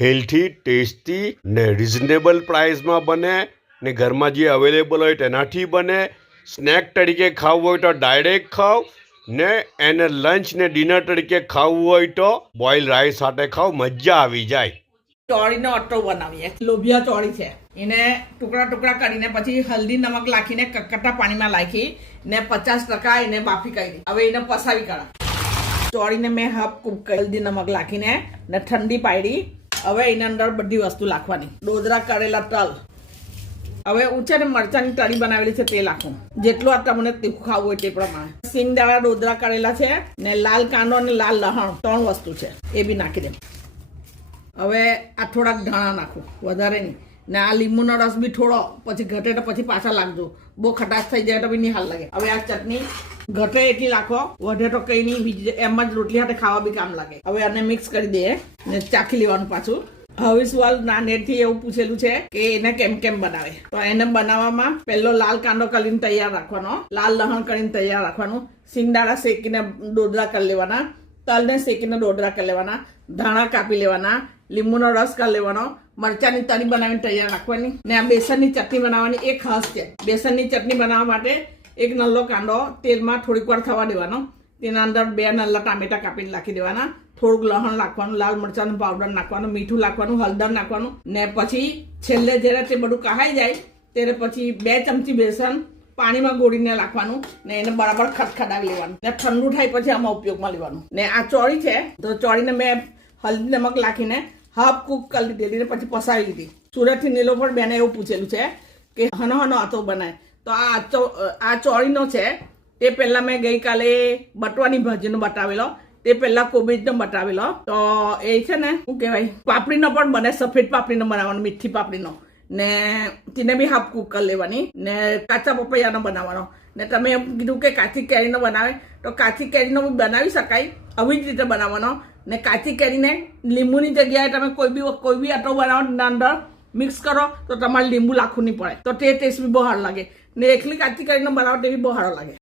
Healthy, tasty ને reasonable પ્રાઇસમાં બને ને ઘરમાં જે અવેલેબલ હોય તેનાથી બને. સ્નેક તરીકે ખાવું હોય તો ડાયરેક્ટ ખાઓ ને એને લંચ ને ડિનર તરીકે ખાવું હોય તો બોઇલ રાઈસ સાથે ખાઓ, મજા આવી જાય. ચોળીનો અટ્ટો બનાવીએ. લોભિયા ચોળી છે, એને ટુકડા ટુકડા કરીને પછી હલ્દી નમક નાખીને કકટા પાણીમાં નાખી ને 50% એને બાફી કાઢી. હવે એને પસાવી કાઢા. ચોળીને મેં હાફ કૂક કરી હલ્દી નમક નાખીને ને ઠંડી પાડી. હવે એના અંદર બધી વસ્તુ નાખવાની. ડોદરા કરેલા તલ. હવે ઊંચે ને મરચાંની તળી બનાવેલી છે તે નાખું, જેટલું આ તમને તીખું ખાવું હોય તે પ્રમાણે. સિંગદાણા ડોદરા કરેલા છે ને લાલ કાંદો અને લાલ લસણ 3 વસ્તુ છે, એ બી નાખી દે. હવે આ થોડાક ધાણા નાખું, વધારે નહીં. ને આ લીંબુનો રસ બી થોડો, પછી ઘટે તો પછી પાછા લાગજો. બહુ ખટાશ થઈ જાય તો બી નહીં હાલ લાગે. હવે આ ચટણી ઘટે એટલી નાખો, વધે તો કંઈ નહીં, બીજી એમ જ રોટલી સાથે ખાવા બી કામ લાગે. હવે આને મિક્સ કરી દઈએ ને ચાખી લેવાનું પાછું. હવે સવાલ ના નેટથી એવું પૂછેલું છે કે એને કેમ કેમ બનાવે, તો એને બનાવવામાં પહેલો લાલ કાંદો કરીને તૈયાર રાખવાનો, લાલ લસણ કરીને તૈયાર રાખવાનું, સિંગદાણા શેકીને ડોદરા કરી લેવાના, તલને શેકીને ડોદરા કરી લેવાના, ધાણા કાપી લેવાના, લીંબુનો રસ કરી લેવાનો, મરચાની તરી બનાવીને તૈયાર રાખવાની. ને આ બેસનની ચટણી બનાવવાની એક ખાસ છે. બેસનની ચટણી બનાવવા માટે એક નલ્લો કાંદો તેલમાં થોડીક વાર થવા દેવાનો, તેના અંદર 2 નલ્લા ટામેટા કાપીને નાખી દેવાના, થોડુંક લસણ નાખવાનું, લાલ મરચાંનું પાવડર નાખવાનું, મીઠું નાખવાનું, હળદર નાખવાનું. ને પછી છેલ્લે જ્યારે તે બધું કહાઈ જાય ત્યારે પછી 2 ચમચી બેસન પાણીમાં ગોળીને નાખવાનું ને એને બરાબર ખદખદાવી લેવાનું ને ઠંડુ થાય પછી આમાં ઉપયોગમાં લેવાનું. ને આ ચોળી છે તો ચોળીને મેં હલ્દી નમક નાખીને હાફ કૂક કરી દીધી ને પછી પસાવી લીધી. સુરતથી નીલોફર બેને એવું પૂછેલું છે કે હનો આતો બનાય, તો આ ચોળીનો છે તે પહેલાં મેં ગઈકાલે બટવાની ભાજીનો બતાવેલો, તે પહેલા કોબીજનો બતાવેલો. તો એ છે ને શું કહેવાય, પાપડીનો પણ બને, સફેદ પાપડીનો બનાવવાનો, મીઠી પાપડીનો, ને તેને બી હાફ કૂક કરી લેવાની. ને કાચા પપૈયાનો બનાવવાનો. ને તમે એમ કીધું કે કાચી કેરીનો બનાવે, તો કાચી કેરીનો બી બનાવી શકાય, આવી જ રીતે બનાવવાનો. ને કાચી કેરીને લીંબુની જગ્યાએ તમે કોઈ બી આટો બનાવો તેના અંદર મિક્સ કરો તો તમારે લીંબુ લાખવું નહીં પડે, તો તે ટેસ્ટ બી બહુ સારો લાગે. ને એકલી કાચી કેરીનો બનાવો તે બી બહુ સારો લાગે.